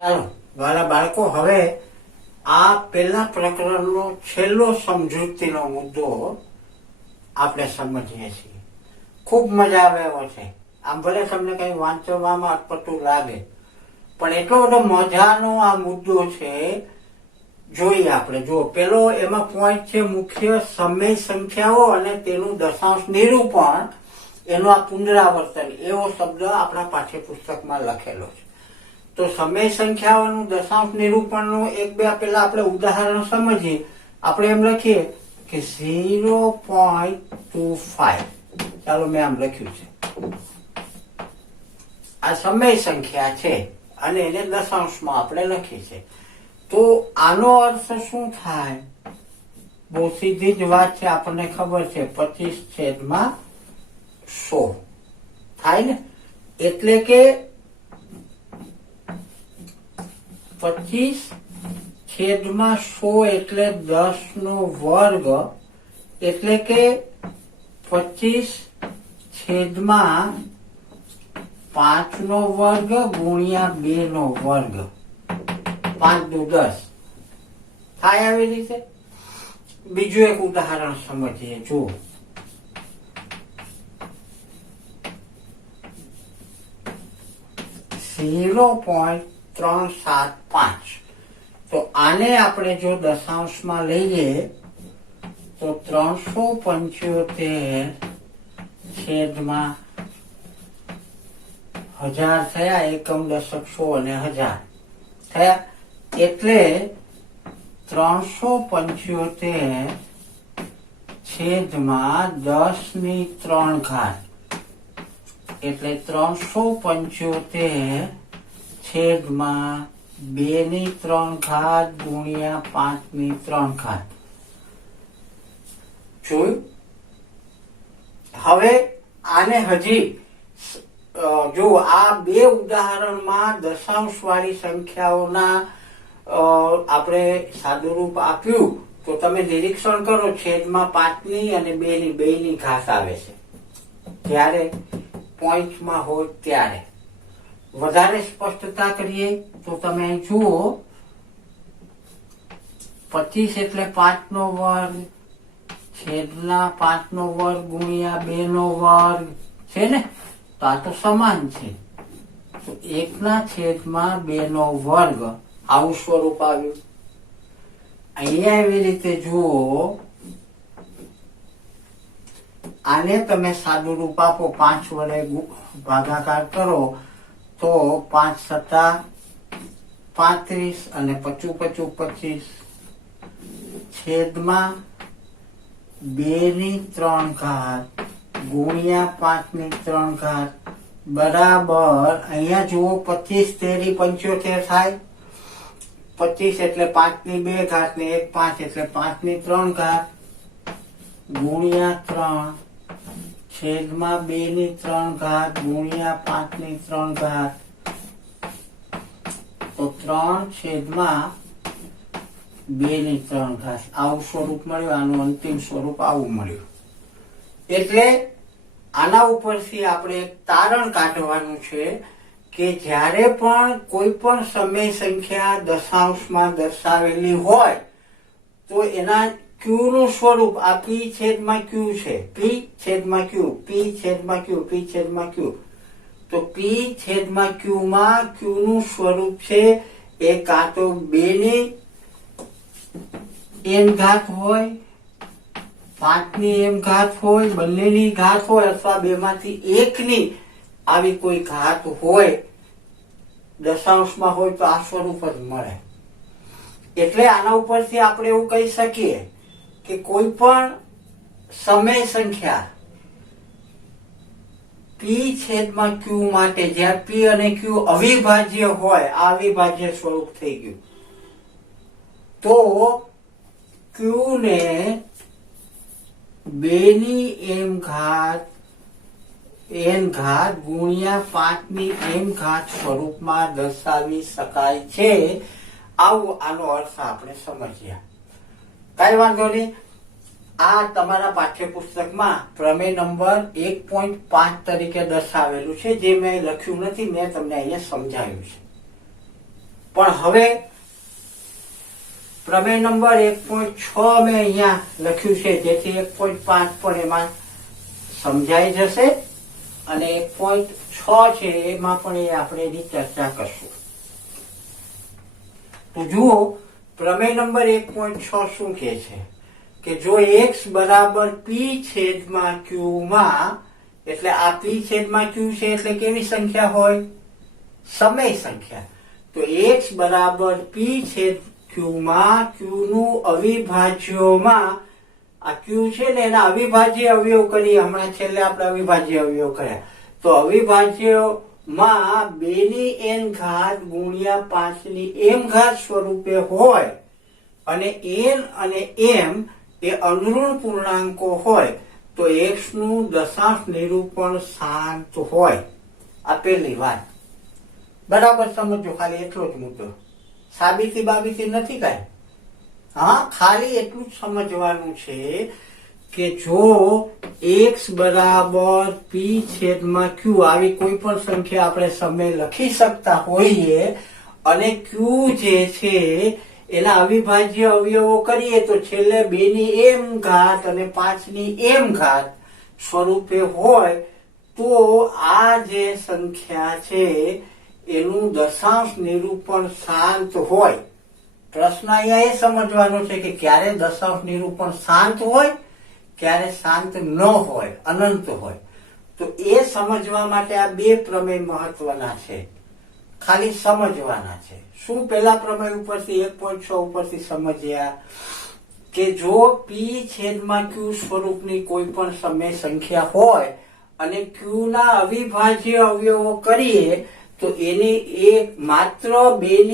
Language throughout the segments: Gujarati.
ચાલો વાલા બાળકો, હવે આ પેલા પ્રકરણનો છેલ્લો સમજૂતીનો મુદ્દો આપણે સમજીએ છીએ. ખૂબ મજા આવે એવો છે. આમ ભલે તમને કઈ વાંચવામાં અટપટું લાગે, પણ એટલો બધો મજાનો આ મુદ્દો છે. જોઈએ આપણે. જો પેલો એમાં પોઈન્ટ છે મુખ્ય સમય સંખ્યાઓ અને તેનું દશાંશ નિરૂપણ, એનું આ પુનરાવર્તન એવો શબ્દ આપણા પાઠ્યપુસ્તકમાં લખેલો છે. તો સમય સંખ્યાઓનું દશાંશ નિરૂપણનું એક બે પેલા આપણે ઉદાહરણ સમજીએ. આપણે એમ લખીએ કે 0.25. ચાલો, મેં આમ લખ્યું છે. આ સમય સંખ્યા છે અને એને દશાંશમાં આપણે લખી છે. તો આનો અર્થ શું થાય? બહુ સીધી જ વાત છે, આપણને ખબર છે. 25/100 થાય ને. એટલે કે 25/100 એટલે 10 નો વર્ગ, એટલે કે 25/5 નો વર્ગ ગુણ્યા 2 નો વર્ગ. 5 દુ 10 થાય. આવી રીતે બીજું એક ઉદાહરણ સમજીએ. જુઓ, .375. તો આને આપણે જો દશાંશમાં લઈએ તો 375/1000 થયા. એકમ, દશક, સો અને હજાર થયા. એટલે 375/10⁻³ એટલે 375/2⁻5⁻3. જોયું? હવે આને હજી જો આ બે ઉદાહરણમાં દશાંશ વાળી સંખ્યાઓના આપણે સાદુરૂપ આપ્યું તો તમે નિરીક્ષણ કરો, છેદમાં 5ની અને 2ની ઘાત આવે છે ત્યારે પોઈન્ટમાં હોય ત્યારે. વધારે સ્પષ્ટતા કરીએ તો તમે અહીં જુઓ, 25 એટલે 5 નો વર્ગ છેદના 5 નો વર્ગ ગુણ્યા 2 નો વર્ગ છે ને. તો આ તો સમાન છે. તો 1/2 નો વર્ગ આવું સ્વરૂપ આવ્યું. અહીંયા એવી રીતે જુઓ, આને તમે સાદું રૂપ આપો, 5 વડે ભાગાકાર કરો તો 5×7 = 35 અને 25×25 છેદમાં 2⁵ ગુણ્યા 5⁵ બરાબર. અહીંયા જુઓ, 25×13 = 75 થાય. 25 એટલે 5ની 2 ઘાત ને 1 5 એટલે 5ની 3 ઘાત ગુણ્યા 3 છેદમાં 2ની 3 ઘાત ગુણ્યા 5ની 3 ઘાત. તો 3/2ની 3 ઘાત આવું સ્વરૂપ મળ્યું. આનું અંતિમ સ્વરૂપ આવું મળ્યું. એટલે આના ઉપરથી આપણે એક તારણ કાઢવાનું છે કે જ્યારે પણ કોઈ પણ સમય સંખ્યા દશાંશમાં દર્શાવેલી હોય તો એના Q નું સ્વરૂપ આ P/Q છે. P/Q. તો P/Q માં Q નું સ્વરૂપ છે એ કાં તો 2ની n ઘાત હોય, 5ની m ઘાત હોય, બંનેની ઘાત હોય, અથવા બેમાંથી એકની આવી કોઈ ઘાત હોય. દશાંશમાં હોય તો આ સ્વરૂપ જ મળે. એટલે આના ઉપરથી આપણે એવું કહી શકીએ કે કોઈ પણ સમય સંખ્યા P/Q માટે જ્યાં P અને Q અવિભાજ્ય હોય, આ અવિભાજ્ય સ્વરૂપ થઈ ગયું, તો Q ને 2ની m ઘાત n ઘાત ગુણ્યા 5ની m ઘાત સ્વરૂપમાં દર્શાવી શકાય છે. આવું આનો અર્થ આપણે સમજ્યા. કઈ વાંધો નહીં. આ તમારા પાઠ્યપુસ્તકમાં પ્રમેય નંબર 1.5 તરીકે દર્શાવેલું છે, જે મેં લખ્યું નથી, મેં તમને અહીંયા સમજાવ્યું છે. પણ હવે પ્રમેય નંબર 1.6 મેં અહીંયા લખ્યું છે, જેથી 1.5 પણ એમાં સમજાઈ જશે અને 1.6 છે એમાં પણ આપણે એની ચર્ચા કરશું. તો જુઓ, પ્રમેય નંબર 1.6 શું કહે છે કે જો x બરાબર p છેદમાં q માં, એટલે આ p છેદમાં q છે એટલે કેવી સંખ્યા હોય? સમય સંખ્યા. તો x બરાબર p છેદ q માં q નું અવિભાજ્યોમાં, આ q છે ને એના અવિભાજ્ય અવયવ કરી, હમણાં છેલ્લે આપણે અવિભાજ્ય અવયવ કર્યા, તો અવિભાજ્યમાં 2n ગુણ્યા 5m સ્વરૂપે હોય અને n અને m એ અનુરૂણ પૂર્ણાંકો હોય તો x નું દશાંશ નિરૂપણ શાંત હોય. આ પહેલી વાત. બરાબર સમજો, ખાલી એટલો જ મુદ્દો, સાબિતી બાબીતી નથી કાંઈ. હા, ખાલી એટલું જ સમજવાનું છે કે જો x બરાબર p છેદમાં q આવી કોઈ પણ સંખ્યા આપણે સમય લખી શકતા હોઈએ અને q જે છે એના અવિભાજ્ય અવયવો કરીએ તો છેલ્લે 2m અને 5m સ્વરૂપે હોય તો આ જે સંખ્યા છે એનું દશાંશ નિરૂપણ શાંત હોય. પ્રશ્ન અહીંયા એ સમજવાનો છે કે ક્યારે દશાંશ નિરૂપણ શાંત હોય, ક્યારે શાંત ન હોય, અનંત હોય. તો એ સમજવા માટે આ બે પ્રમેય મહત્વના છે, ખાલી સમજવાના છે. શું પેલા પ્રમેય ઉપરથી 1.6 ઉપરથી સમજ્યા કે જો p છેદમાં q સ્વરૂપની કોઈ પણ સમય સંખ્યા હોય અને q ના અવિભાજ્ય અવયવો કરીએ તો એની એક માત્ર 2n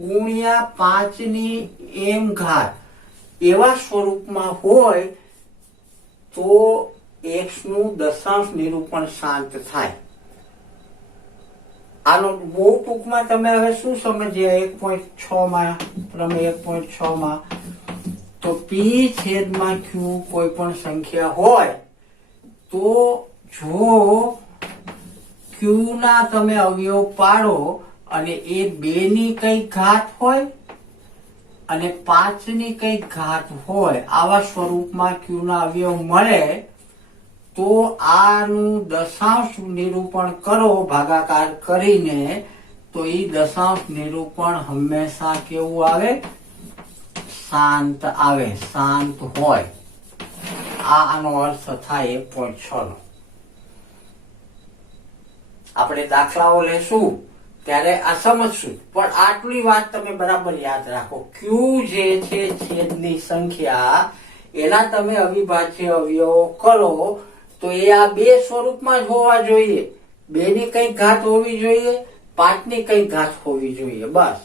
ગુણ્યા 5m એવા સ્વરૂપમાં હોય તો x નું દશાંશ નિરૂપણ શાંત થાય. આનો બહુ ટૂંકમાં તમે હવે શું સમજ્યા 1.6 માં, પ્રમેય 1.6 માં, તો p છેદમાં q કોઈ પણ સંખ્યા હોય તો જો q ના તમે અવયવ પાડો અને એ 2 ની કઈ ઘાત હોય અને 5 ની કઈ ઘાત હોય, આવા સ્વરૂપમાં q ના અવયવ મળે તો આનું દશાંશ નિરૂપણ કરો ભાગાકાર કરીને, તો એ દશાંશ નિરૂપણ હંમેશા કેવું આવે? શાંત આવે, શાંત હોય. આનો અર્થ થાય 1.6 નો. આપણે દાખલાઓ લેશું ત્યારે આ સમજશું, પણ આટલી વાત તમે બરાબર યાદ રાખો. q જે છે છેદની સંખ્યા, એના તમે અવિભાજ્ય અવયવો કરો તો એ આ બે સ્વરૂપમાં જ હોવા જોઈએ. 2 ની કઈ ઘાત હોવી જોઈએ, 5 ની કઈ ઘાત હોવી જોઈએ, બસ.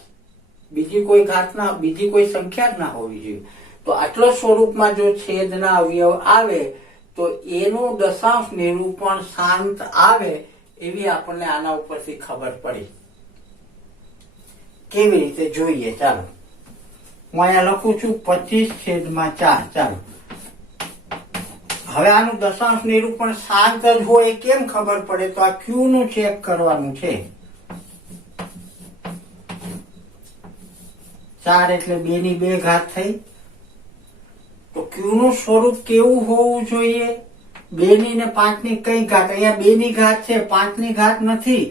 બીજી કોઈ ઘાત ના, બીજી કોઈ સંખ્યા જ ના હોવી જોઈએ. તો આટલો સ્વરૂપમાં જો છેદના અવયવ આવે તો એનું દશાંશ નિરૂપણ શાંત આવે, એવી આપણને આના ઉપરથી ખબર પડી. કેવી રીતે જોઈએ? ચાલો, હું અહીંયા લખું છું 25/4. ચાલો, હવે આનું દશાંશ નિરૂપણ શાંત જ હોય કેમ ખબર પડે? તો આ q નું ચેક કરવાનું છે. 4 એટલે 2 ની 2 ઘાત થઈ. તો q નું સ્વરૂપ કેવું હોવું જોઈએ? 2 ની ને 5 ની કઈ ઘાત? અહીંયા 2 ની ઘાત છે, 5 ની ઘાત નથી,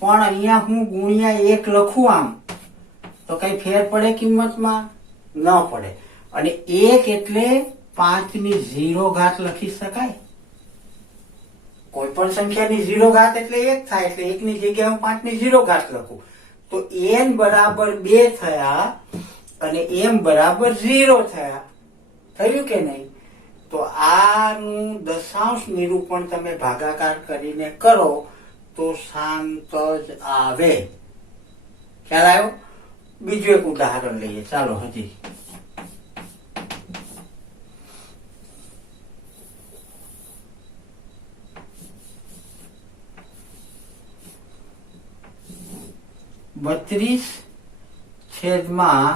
પણ અહીંયા હું ગુણ્યા 1 લખું આમ તો કઈ ફેર પડે કિંમતમાં? ન પડે. અને 1 એટલે 5 ની 0 ઘાત લખી શકાય. કોઈ પણ સંખ્યાની 0 ઘાત એટલે 1 થાય, એટલે 1 ની જગ્યાએ હું 5 ની 0 ઘાત લખું તો n બરાબર 2 થયા અને m બરાબર 0 થયા. થયું કે નહીં? તો આનું દશાંશ નિરૂપણ તમે ભાગાકાર કરીને કરો તો શાંત જ આવે. ખ્યાલ આવ્યો? બીજું એક ઉદાહરણ લઈએ. ચાલો, હજી બત્રીસ છેદમાં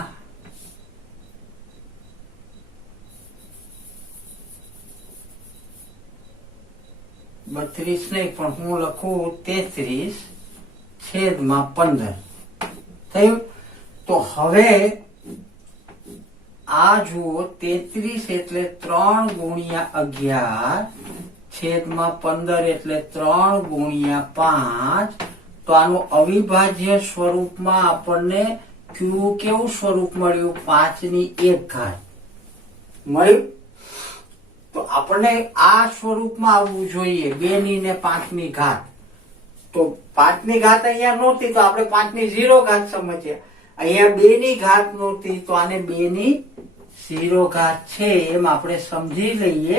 32 નહીં, પણ હું લખું 33/15 થયું? તો હવે આ જુઓ 33 એટલે 3 ગુણ્યા 11 છેદમાં 15 એટલે 3 ગુણ્યા 5. તો આનું અવિભાજ્ય સ્વરૂપમાં આપણને ક્યુ કેવું સ્વરૂપ મળ્યું? 5 ની 1 ઘાત મળ્યું. તો આપણને આ સ્વરૂપમાં આવવું જોઈએ 2 ની ને 5 ની ઘાત. તો 5 ની ઘાત અહીંયા નહોતી તો આપણે 5 ની 0 ઘાત સમજીએ. અહીંયા 2 ની ઘાત નહોતી તો આને 2 ની 0 ઘાત છે એમ આપણે સમજી લઈએ.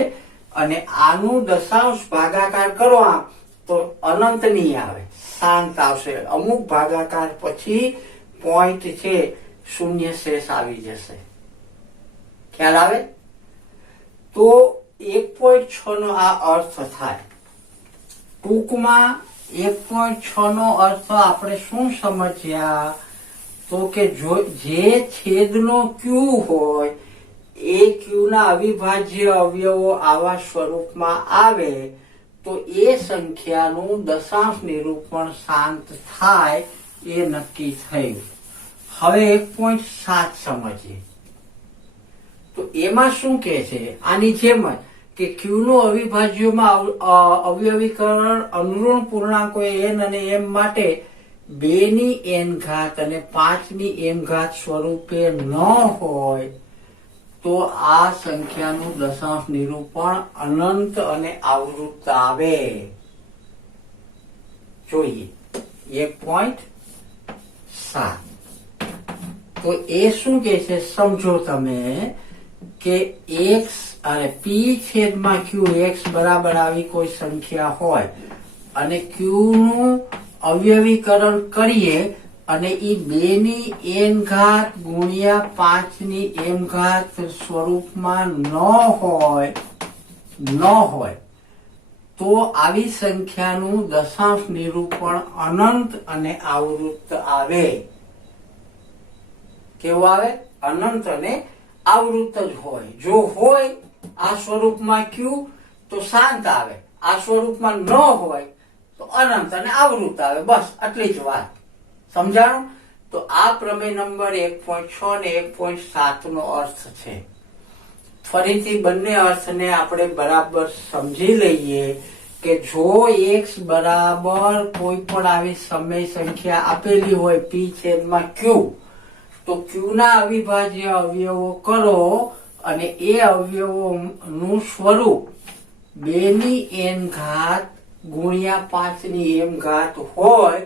અને આનું દશાંશ ભાગાકાર કરવા તો અનંત નહીં આવે, શાંત આવશે. અમુક ભાગાકાર પછી પોઈન્ટ છે શૂન્ય શેષ આવી જશે. ખ્યાલ આવે? તો 1.6 નો આ અર્થ થાય. ટૂંકમાં 1.6 નો અર્થ આપણે શું સમજ્યા? તો કે જે છેદનો ક્યુ હોય એ ક્યુ ના અવિભાજ્ય અવયવો આવા સ્વરૂપમાં આવે તો એ સંખ્યાનું દશાંશ નિરૂપણ શાંત થાય એ નક્કી થયું. હવે 1.7 સમજીએ. તો એમાં શું કે છે? આની જેમ જ કે ક્યુ નું અવિભાજ્યમાં અવયવીકરણ અનુરૂણ પૂર્ણાંકો n અને m માટે 2 ની n ઘાત અને 5 ની m ઘાત સ્વરૂપે ન હોય તો આ સંખ્યાનું દશાંશ નિરૂપણ અનંત અને આવૃત્ત આવે. જોઈએ 1.7. તો એ શું કે છે સમજો તમે કે x અને p છેદમાં q x બરાબર આવી કોઈ સંખ્યા હોય અને q નું અવયવીકરણ કરીએ અને એ 2 ની n ઘાત ગુણ્યા 5 ની m ઘાત સ્વરૂપમાં ન હોય તો આવી સંખ્યાનું દશાંશ નિરૂપણ અનંત અને આવૃત્ત આવે. કેવું આવે? અનંત અને આવૃત્ત જ હોય. જો હોય આ સ્વરૂપમાં q તો શાંત આવે, આ સ્વરૂપમાં ન હોય તો અનંત અને આવૃત્ત આવે. બસ આટલી જ વાત. સમજાણું? તો આ પ્રમેય નંબર 1.6 ને 1.7 નો અર્થ છે. ફરીથી બંને અર્થને આપણે બરાબર સમજી લઈએ કે જો x બરાબર કોઈ પણ આવી સમય સંખ્યા આપેલી હોય p છેદમાં q તો q ના અવિભાજ્ય અવયવો કરો અને એ અવયવોનું સ્વરૂપ 2 ની n ઘાત ગુણ્યા 5 ની m ઘાત હોય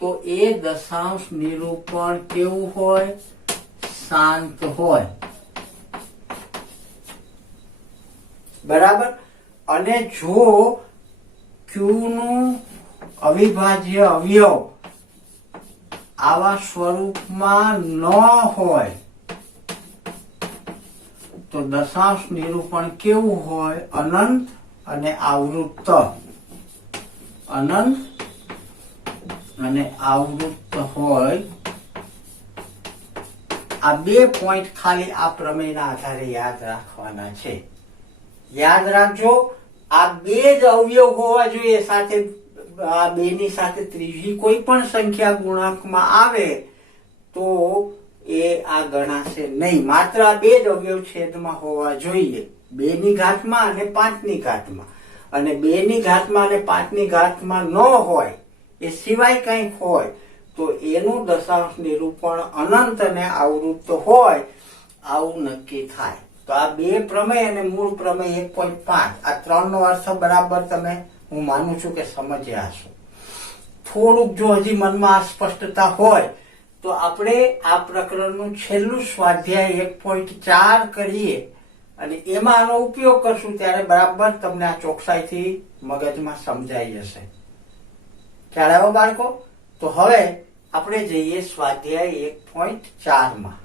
તો એ દશાંશ નિરૂપણ કેવું હોય? શાંત હોય. બરાબર? અને જો q નું અવિભાજ્ય અવયવ આવા સ્વરૂપમાં ન હોય તો દશાંશ નિરૂપણ કેવું હોય? અનંત અને આવૃત્ત. અનંત અને આવૃત્ત હોય. આ 2 પોઈન્ટ ખાલી આ પ્રમેયના આધારે યાદ રાખવાના છે. યાદ રાખજો આ 2 જ અવયવ હોવા જોઈએ. સાથે આ 2 ની સાથે ત્રીજી કોઈ પણ સંખ્યા ગુણાંકમાં આવે તો એ આ ગણાશે નહીં. માત્ર આ 2 જ અવયવ છેદમાં હોવા જોઈએ, 2 ની ઘાતમાં અને 5 ની ઘાતમાં. અને 2 ની ઘાતમાં અને 5 ની ઘાતમાં ન હોય એ સિવાય કંઈક હોય તો એનું દશાંશ નિરૂપણ અનંત અને આવૃત્ત હોય આવું નક્કી થાય. તો આ 2 પ્રમેય અને મૂળ પ્રમેય 1.5 આ 3 નો અર્થ બરાબર તમે હું માનું છું કે સમજ્યા હશો. થોડુંક જો હજી મનમાં અસ્પષ્ટતા હોય તો આપણે આ પ્રકરણનું છેલ્લું સ્વાધ્યાય 1.4 કરીએ અને એમાં આનો ઉપયોગ કરશું ત્યારે બરાબર તમને આ ચોકસાઈથી મગજમાં સમજાઈ જશે. ખ્યાલ આવ્યો બાળકો? તો હવે આપણે જઈએ સ્વાધ્યાય 1.4 માં.